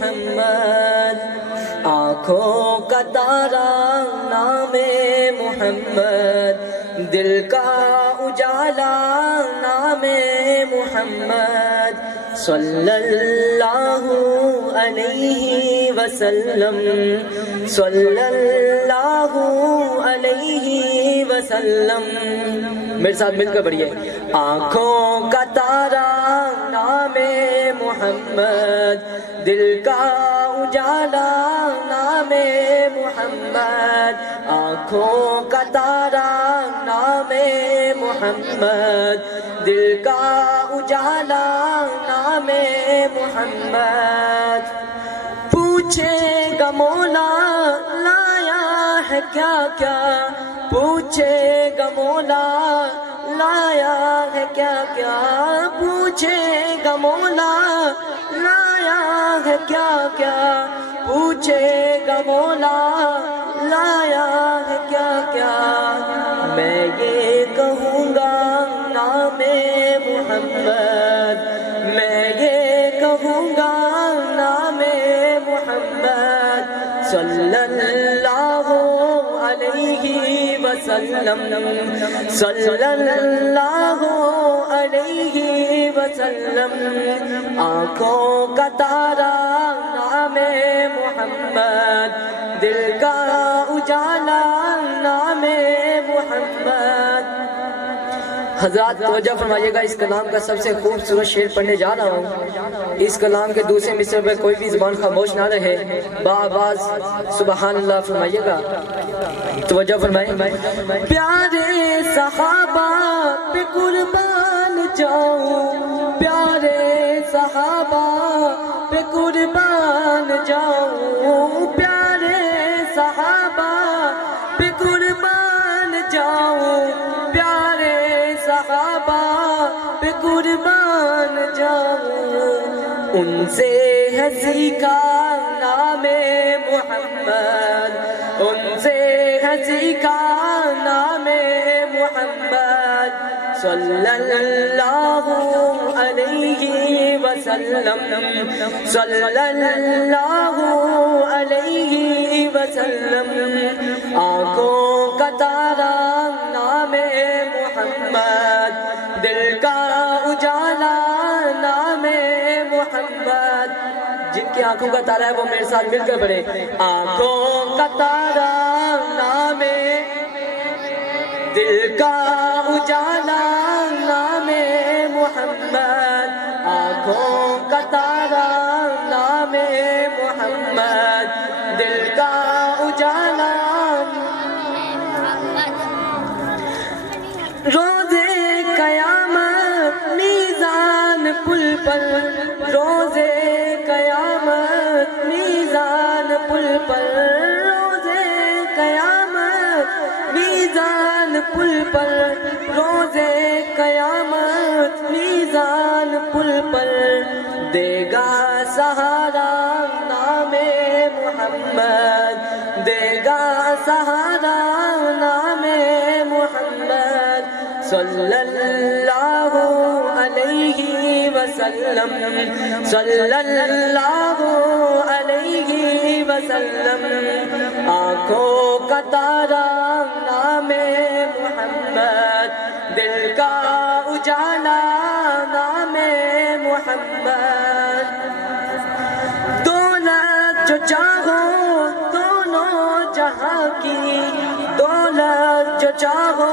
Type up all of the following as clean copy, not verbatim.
محمد، آنکھوں کا تارا نام محمد، دل کا اجالا نام محمد، صلی اللہ علیہ وسلم، صلی اللہ علیہ وسلم۔ میرے ساتھ مل کر پڑھیے، آنکھوں کا تارا نام محمد، دل کا اجالا نام محمد، آنکھوں کا تارا نام محمد، دل کا اجالا نام محمد۔ پوچھے گا مولا لایا ہے کیا کیا، پوچھے گا مولا لایا ہے کیا کیا، پوچھے گا مولا لایا ہے کیا کیا، پوچھے گا مولا لایا ہے کیا کیا، میں یہ کہوں گا نام محمد، میں یہ کہوں گا نام محمد، صلی اللہ علیہ وسلم، صلی اللہ علیہ وسلم۔ آنکھوں کا تارا نام محمد، دل کا اجالا نام محمد۔ حضرات توجہ فرمائیے گا، اس کلام کا سب سے خوبصورت شعر پڑھنے جا رہا ہوں۔ اس کلام کے دوسرے مصرع پہ کوئی بھی زبان خاموش نہ رہے، بآواز سبحان اللہ فرمائیے گا۔ توجہ فرمائیے، پیارے صحابہ پہ قربان جاؤں، پیارے صحابہ پہ قربان جاؤں، پیارے صحابہ پہ قربان جاؤں، پیارے صحابہ پہ قربان جاؤں، ان سے ہے سیکھا نام محمد، ان سے ہے سیکھا نام محمد، صلی اللہ علیہ وسلم، صلی اللہ علیہ وسلم۔ آنکھوں کا تارا نام محمد، دل کا اجالا نام محمد۔ جن کی آنکھوں کا تارا ہے وہ میرے ساتھ مل کر پڑھے، آنکھوں کا تارا نام، دل کا اجالا نام محمد، آنکھوں کا تارا نام محمد، دل کا اجالا۔ روزے قیامت میزان پل پر، روزے قیامت میزان پل پر، روزے قیامت میزان پل پر، روزے قیامت میزان پل پر، دے گا سہارا نام محمد، دے گا سہارا نام محمد، صلی اللہ علیہ وسلم، صلی اللہ علیہ وسلم۔ آنکھوں کا تارا نام محمد، دل کا اجالا نام محمد، دولت جو چاہو دونوں جہاں کی، دولت جو چاہو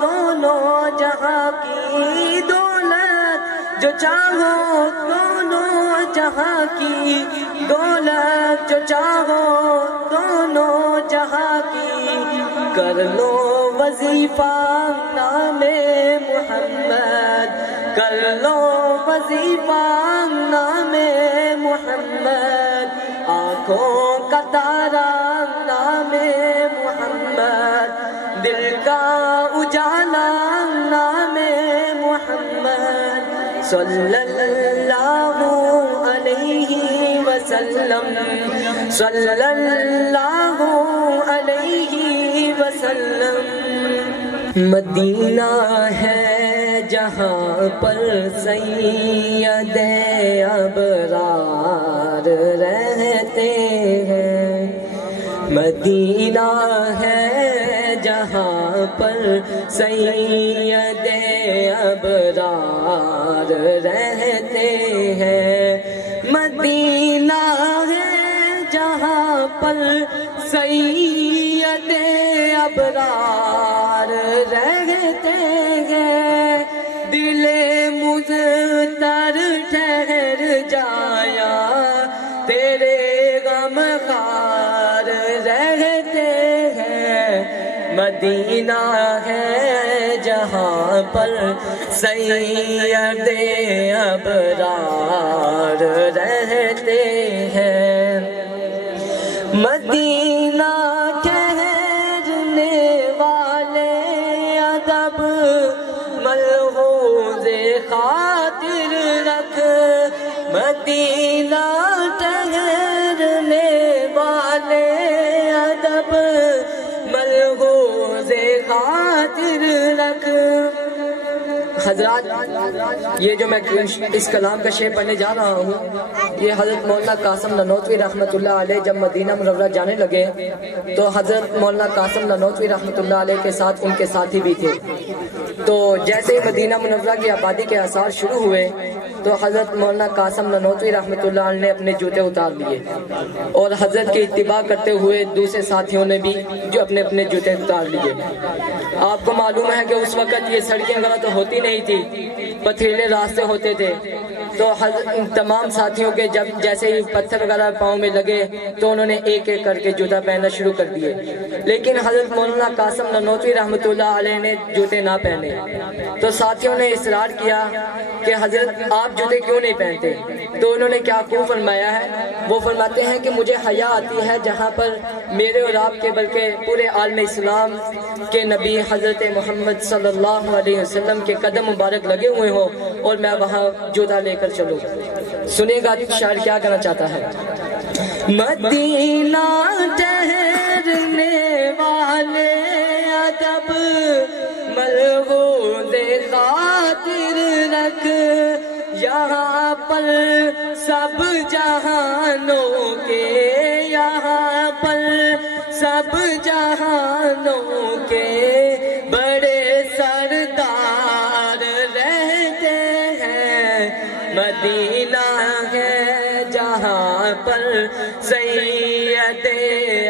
دونوں جہاں کی، دولت جو چاہو دونوں جہاں کی، دولت جو چاہو دونوں جہاں کی، کر لو وظیفہ نام محمد، کر لو وظیفہ نام محمد، آنکھوں کا تارا نام محمد، دل کا اجالا نام محمد، صلی اللہ علیہ وسلم، صلی اللہ علیہ وسلم۔ مدینہ ہے جہاں پر سید ابرار مدینہ ہے جہاں پر سید ابرار رہتے ہیں، مدینہ ہے جہاں پر سید ابرار رہتے ہیں، دل مضطر ٹھہر جایا تیرے غم خار رہتے ہیں، مدینہ ہے جہاں پر سید ابرار رہتے ہیں، مدینہ ٹھہرنے والے ادب ملحوظ خاطر رکھ، مدینہ ٹھہرنے والے ادب ملحوظ خاطر رکھ۔ حضرات، یہ جو میں اس کلام کا شعر پڑھنے جا رہا ہوں، یہ حضرت مولانا قاسم نانوتوی رحمۃ اللہ علیہ جب مدینہ منورہ جانے لگے تو حضرت مولانا قاسم نانوتوی رحمۃ اللہ علیہ کے ساتھ ان کے ساتھی بھی تھے، تو جیسے ہی مدینہ منورہ کی آبادی کے آثار شروع ہوئے تو حضرت مولانا قاسم نانوتوی رحمۃ اللہ علیہ نے اپنے جوتے اتار لیے، اور حضرت کی اتباع کرتے ہوئے دوسرے ساتھیوں نے بھی جو اپنے اپنے جوتے اتار لیے۔ آپ کو معلوم ہے کہ اس وقت یہ سڑکیں وغیرہ تو ہوتی نہیں تھی، پتھریلے راستے ہوتے تھے، تو تمام ساتھیوں کے جب جیسے ہی پتھر وغیرہ پاؤں میں لگے تو انہوں نے ایک ایک کر کے جوتا پہننا شروع کر دیے، لیکن حضرت مولانا قاسم نانوتوی رحمۃ اللہ علیہ نے جوتے نہ پہنے، تو ساتھیوں نے اصرار کیا کہ حضرت آپ جوتے کیوں نہیں پہنتے؟ تو انہوں نے کیا خوب فرمایا ہے، وہ فرماتے ہیں کہ مجھے حیا آتی ہے جہاں پر میرے اور آپ کے بلکہ پورے عالم اسلام کے نبی حضرت محمد صلی اللہ علیہ وسلم کے قدم مبارک لگے ہوئے ہوں اور میں وہاں جوتا لے کر چلوں۔ سنیے گا شاعر کیا کہنا چاہتا ہے۔ مدینہ ٹھہرنے والے ادب ملحوظ خاطر رکھ، یہاں پر سب جہانوں کے، یہاں پر سب جہانوں کے بڑے سردار رہتے ہیں، مدینہ ہے جہاں پر سید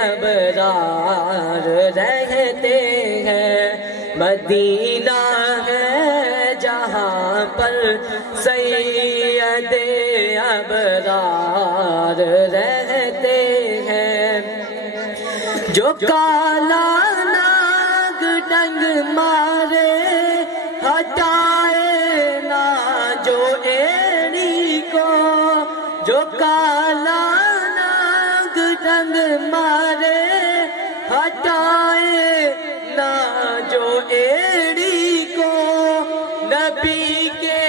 ابرار رہتے ہیں، مدینہ ہے جہاں پر سید ابرار رہتے ہیں، جو کالا ناگ ڈنگ مارے ہٹائے نہ جو ایڑی کو، جو کالا ناگ ڈنگ مارے ہٹائے نہ جو ایڑی کو، نبی کے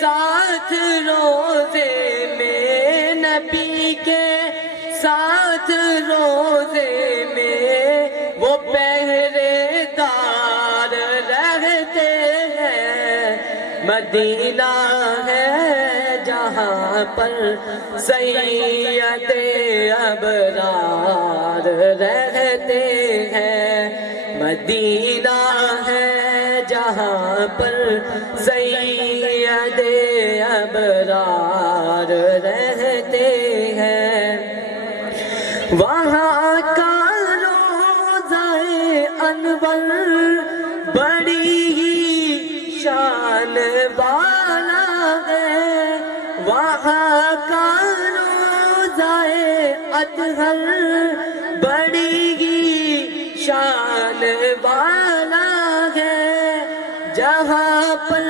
ساتھ روزے میں، نبی کے ساتھ روزے میں وہ پہرے دار رہتے ہیں، مدینہ ہے جہاں پر سید ابرار رہتے ہیں، مدینہ ہے جہاں پر سید ابرار رہتے ہیں، وہاں کا روضہ انور بڑی ہی شان والا ہے، وہاں کا روضہ اطہر بڑی ہی شان والا ہے، جہاں پر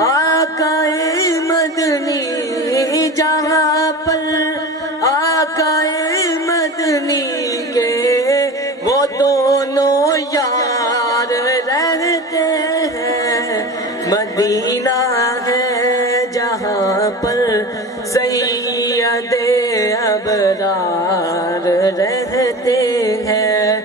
آقا مدنی، جہاں پر آقا مدنی کے وہ دونوں یار رہتے ہیں، مدینہ ہے جہاں پر سید ابرار رہتے ہیں،